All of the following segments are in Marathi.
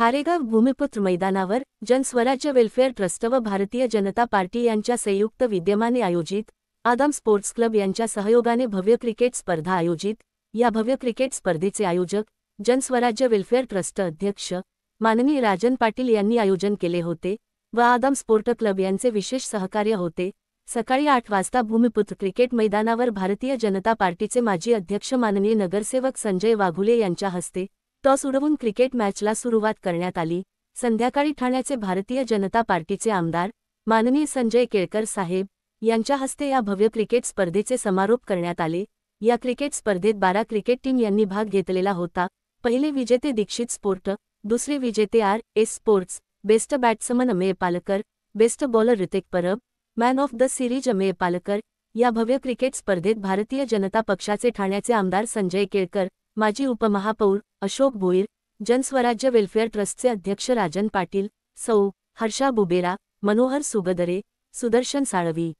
खारेगाव भूमिपुत्र मैदानावर जनस्वराज्य वेलफेअर ट्रस्ट व भारतीय जनता पार्टी यांच्या संयुक्त विद्यमाने आयोजित आदम स्पोर्ट्स क्लब यांच्या सहयोगाने भव्य क्रिकेट स्पर्धा आयोजित। या भव्य क्रिकेट स्पर्धेचे आयोजक जनस्वराज्य वेलफेअर ट्रस्ट अध्यक्ष माननीय राजन पाटील यांनी आयोजन केले होते व आदम स्पोर्ट क्लब यांचे विशेष सहकार्य होते। सकाळी 8 वाजता भूमिपुत्र क्रिकेट मैदानावर भारतीय जनता पार्टीचे माजी अध्यक्ष माननीय नगरसेवक संजय वाघुले यांच्या हस्ते टॉस उडवून क्रिकेट मॅचला सुरुवात करण्यात आली। संध्याकाळी ठाण्याचे भारतीय जनता पार्टीचे आमदार माननीय संजय केळकर साहेब यांच्या हस्ते या भव्य क्रिकेट स्पर्धेचे समारोप करण्यात आले। या क्रिकेट स्पर्धेत 12 क्रिकेट टीम यांनी भाग घेतलेला होता। पहिले विजेते दीक्षित स्पोर्ट, दुसरे विजेते RS. Sports, best batsman Amey Palkar, best bowler Hrithik Parab, man of the series Amey Palkar. या भव्य क्रिकेट स्पर्धेत भारतीय जनता पक्षाचे ठाण्याचे आमदार संजय केळकर, माजी उपमहापौर अशोक भोईर, जनस्वराज्य वेलफेअर ट्रस्टचे अध्यक्ष राजन पाटील, सौ. हर्षा बुबेरा, मनोहर सुगदरे, सुदर्शन साळवी,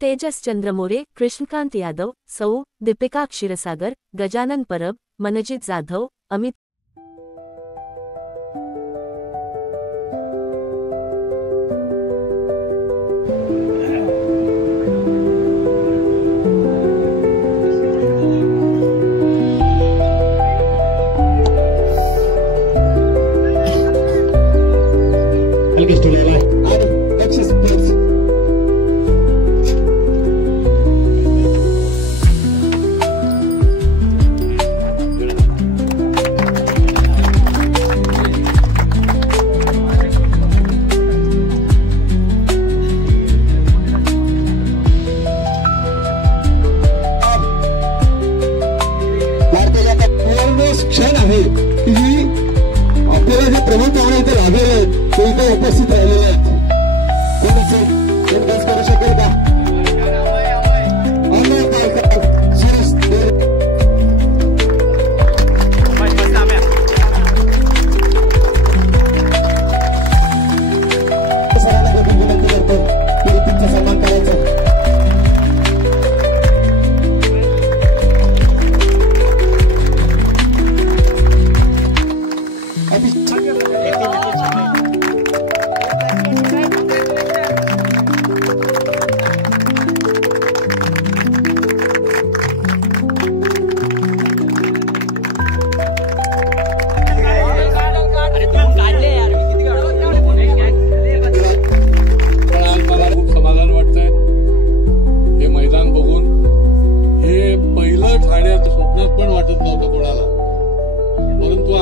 तेजस चंद्रमोरे, कृष्णकांत यादव, सौ. दीपिका क्षीरसागर, गजानन परब, मनजित जाधव, अमित क्षण आहे की आपल्याला जे प्रमुख पाहुणे इथे लागलेले आहेत ते इथे उपस्थित राहिलेले आहेत। कोण असेल कोण करू शकेल का? सरांना विनंती करतो की तुमचा सन्मान करायचा।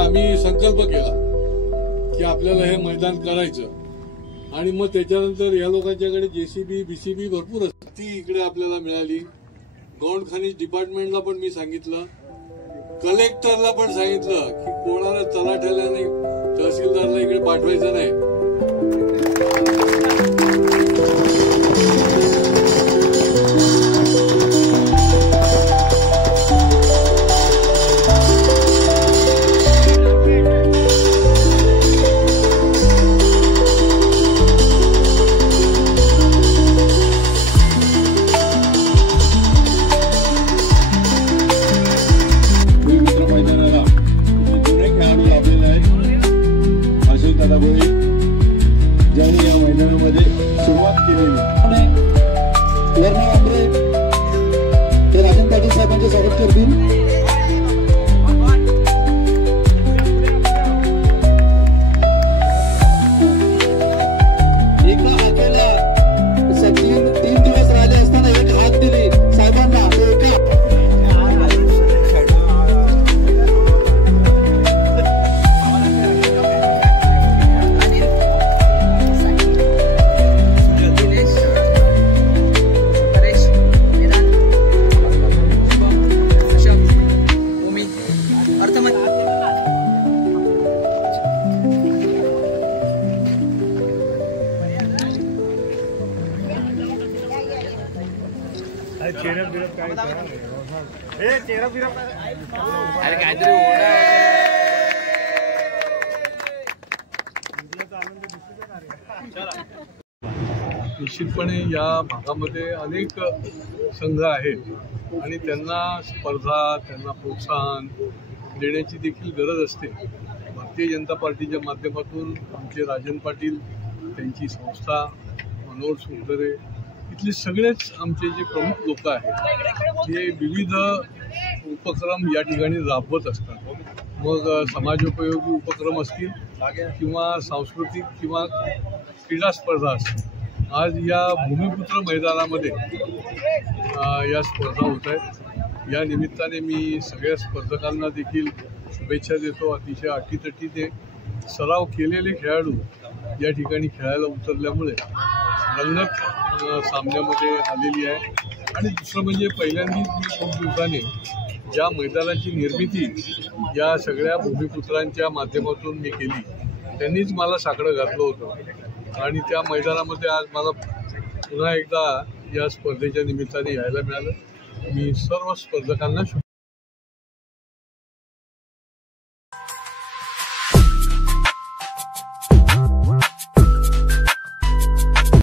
आम्ही संकल्प केला की आपल्याला हे मैदान करायचं आणि मग त्याच्यानंतर या लोकांच्याकडे जेसीबी बीसीबी भरपूर असते, ती इकडे आपल्याला मिळाली। गौंड खनिज डिपार्टमेंटला पण मी सांगितलं, कलेक्टरला पण सांगितलं की कोणाला तलाठ्याला नाही, तहसीलदारला इकडे पाठवायचं नाही। ज्यांनी या मैदानामध्ये सुरुवात केलेली ते राजन पाटील साहेबांचे स्वागत करतील। एका हाकेला 3 दिवस राहिले असताना एक हात दिली साहेबांना, निश्चितपणे या भागामध्ये अनेक संघ आहेत आणि त्यांना स्पर्धा, त्यांना प्रोत्साहन देण्याची देखील गरज असते। भारतीय जनता पार्टीच्या माध्यमातून आमचे राजन पाटील, त्यांची संस्था, मनोहर सुंदरे, इथले सगळेच आमचे जे प्रमुख लोक आहेत हे विविध उपक्रम या ठिकाणी राबवत असतात. मग समाजोपयोगी उपक्रम असतील किंवा सांस्कृतिक किंवा क्रीडा स्पर्धा असतील. आज या भूमिपुत्र मैदानामध्ये या स्पर्धा होत आहेत. या निमित्ताने मी सगळ्या स्पर्धकांना देखील शुभेच्छा देतो. अतिशय अटीतटीने सराव केलेले खेळाडू या ठिकाणी खेळायला उतरल्यामुळे रंगत सामन्यामध्ये आलेली आहे. आणि दुसरं म्हणजे पहिल्यांदाच मी खूप दिवसाने ज्या मैदानाची निर्मिती या सगळ्या भूमिपुत्रांच्या माध्यमातून मी केली, त्यांनीच मला साकडं घातलं होतं आणि त्या मैदानामध्ये आज मला पुन्हा एकदा या स्पर्धेच्या निमित्ताने यायला मिळालं. मी सर्व स्पर्धकांना